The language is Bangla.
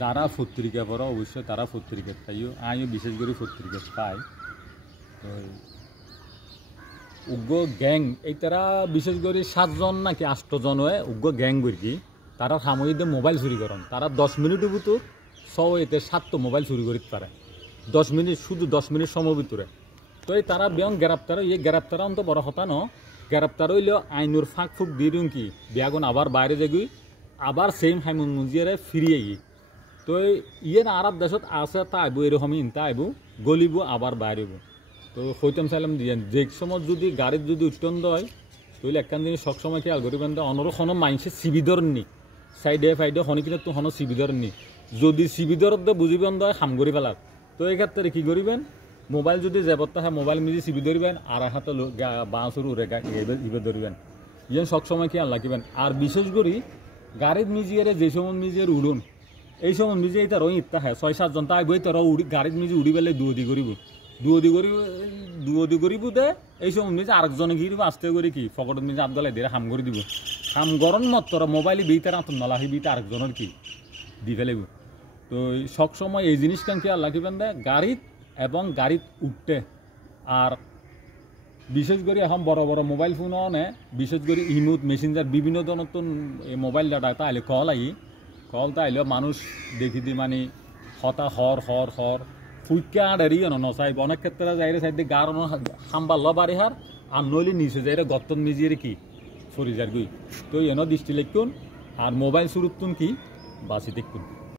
যারা পত্রিকা পড়ে অবশ্যই তারা পত্রিকা পাইও, আমিও বিশেষ করে পত্রিকা পাই। তো উগ্র গ্যাং এই তারা বিশেষ করে 7 জন নাকি 8 জন হয়ে উগ্র গ্যাং করি তারা সাময়িক মোবাইল চুরি করেন। তারা 10 মিনিটের ভিতর এতে 7টা মোবাইল চুরি করতে পারে 10 মিনিট, শুধু 10 মিনিট সময় ভিতরে। তো এই তারা বিয়ং গ্রেপ্তার এই গ্রেপ্তার অন্ত বড় কথা ন, গ্রেপ্তার হইলেও আইনুর ফাঁক ফুক দিয়ে দিন কি বিয়াগুন আবার বাইরে যাগুই আবার সেম হাইমুন মুজিয়ারে ফিরিয়ে গিয়ে। তো ইয়ে না আরব দেশত আছে তা আইব এরকম ইনতা আইব গলিব আবার বাইরেব। তো হইতাম চাইলাম দিয়ে যে সময় যদি গাড়ির যদি উত্তন্দ হয় তাহলে একখান জিনিস সবসময় খেয়াল করিবেন অনর কোনো মানুষের সিবিধর নি সাইডে ফাইডে হনি কিনা তো হনো সিবিধর নি, যদি সিবিধর বুঝিবেন হয় হাম করি ফেলার। তো এই ক্ষেত্রে কী করিবেন, মোবাইল যদি যাবত হয় মোবাইল মিজি সিবি ধরিবেন আর হাতে বাঁশুর উড়ে ইবে ধরিবেন, ইয়ে সবসময় খেয়াল রাখিবেন। আর বিশেষ করে গাড়ির মিজিয়ারে যে সময় মিজিয়ার উড়ুন এই সময় মিজি এই তার ইত্যা হয় 6-7 জন তাই বই তারা গাড়ির মিজি উড়ি পেলে দুয়দি করিব দে এই সময় মিজি আরেকজনে গিয়ে দিব আস্তে করে কি ফকট মিজি আবদুল্লাহ দিয়ে হাম করে দিব। হাম গরম মত তোরা মোবাইলে বিতার আতন নলাহি বিতে আরেকজনের কি দি ফেলেব। তো সবসময় এই জিনিস কেন খেয়াল রাখিবেন দে গাড়িত এবং গাড়িত উঠতে। আর বিশেষ করে এখন বড় বড় মোবাইল ফোনও নে বিশেষ করে ইমুত মেসেঞ্জার বিভিন্ন ধরনের মোবাইল ডাটা তাইলে কল তাইলে মানুষ দেখি দি মানে হতা হর ফুইকা আড়ারি নচাইব অনেক ক্ষেত্রে যাইরে সাইড দিয়ে গার হাম্বা লবারি হার আর নইলে নিচে যাইরে গত্তন মিজিয়ে কি ফরিজার গুই। তো এনে দৃষ্টি লিখুন আর মোবাইল শুরুতুন কি বাসি দেখুন।